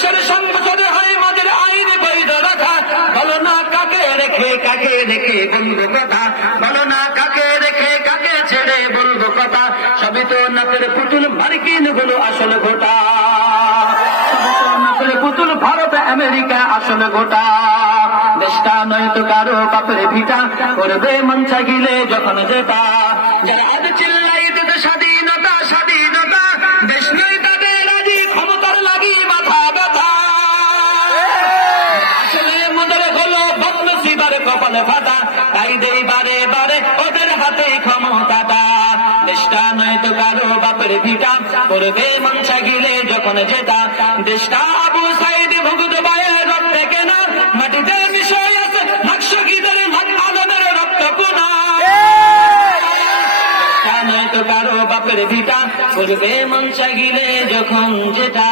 দেশের সংবিধানে হয় আমাদের আইন বৈধ রাখা। বলো না কাকে রেখে কাকে রেখে বন্ধু কথা? বলো না কাকে রেখে, কাকে ছেড়ে বন্ধু কথা? সবই তো নাতের পুতুল মার্কিন হলো আসল ঘটা। পুতুল ভারত, আমেরিকা আসল গোটা দেশটা নয় তো কারও পাপের ভিটা করবে মন চাগিলে যখন যেটা যারা আজ চিল্লায় কপালে ফাটা, তাই দেই বারে বারে ওদের হাতে ক্ষমতাটা। দেশটা নয় তো কারও বাপের ভিটা করবে মন চাগিলে যখন যেটা। দেশটা আবু সাইদ ভুগুত বায়ের চাগিলে যখন যেটা।